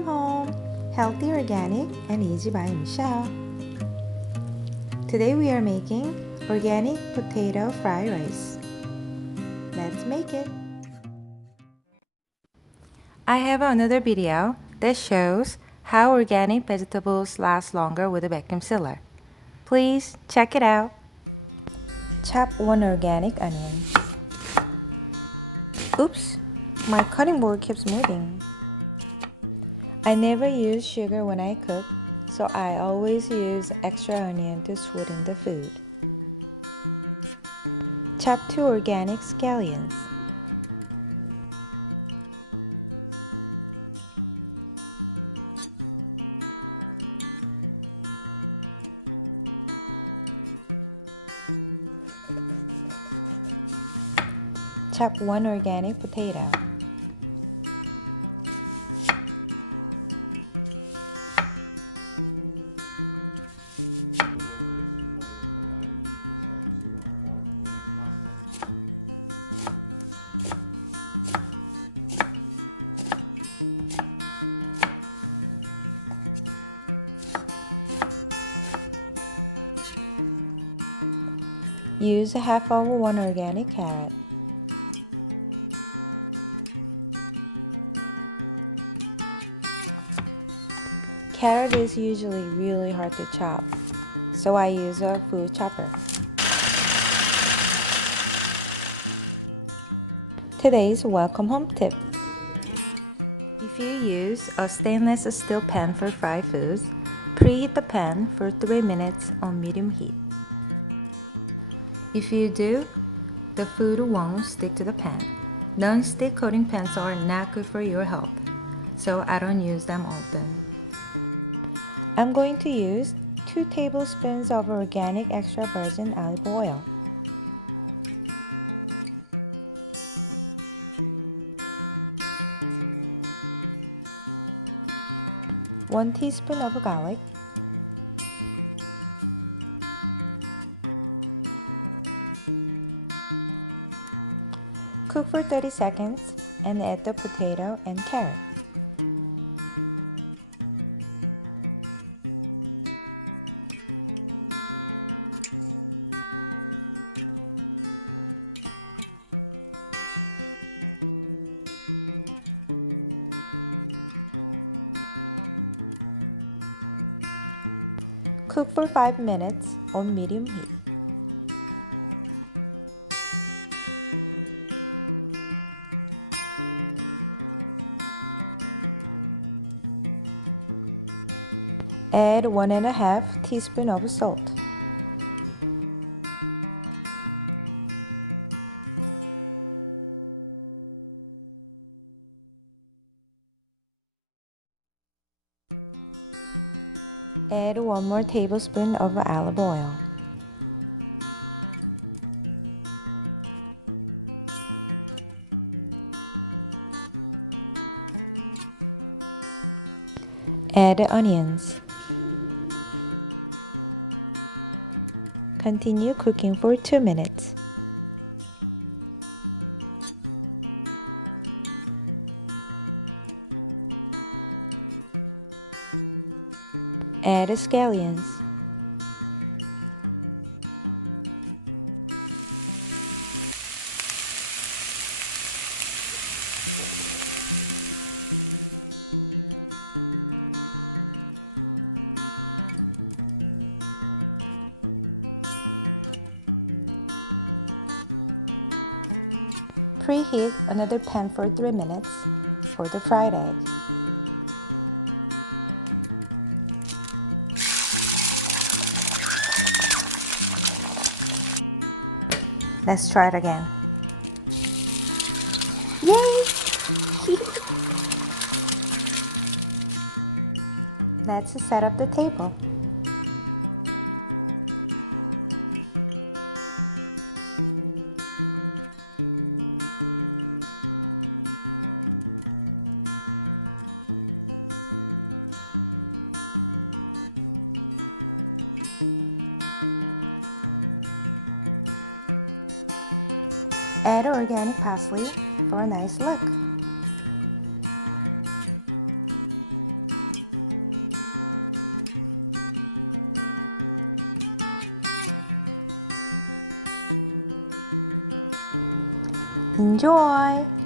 Welcome home! Healthy, organic, and easy by Michelle. Today we are making organic potato fried rice. Let's make it! I have another video that shows how organic vegetables last longer with a vacuum sealer. Please check it out. Chop 1 organic onion. Oops! My cutting board keeps moving. I never use sugar when I cook, so I always use extra onion to sweeten the food. Chop 2 organic scallions. Chop 1 organic potato. Use a half of 1 organic carrot. Carrot is usually really hard to chop, so I use a food chopper. Today's welcome home tip. If you use a stainless steel pan for fried foods, preheat the pan for 3 minutes on medium heat. If you do, the food won't stick to the pan. Non-stick coating pans are not good for your health, so I don't use them often. I'm going to use 2 tablespoons of organic extra virgin olive oil. 1 teaspoon of garlic. Cook for 30 seconds and add the potato and carrot. Cook for 5 minutes on medium heat. Add 1½ teaspoon of salt. Add 1 more tablespoon of olive oil. Add onions. Continue cooking for 2 minutes. Add scallions. Preheat another pan for 3 minutes for the fried egg. Let's try it again. Yay! Let's set up the table. Add organic parsley for a nice look. Enjoy!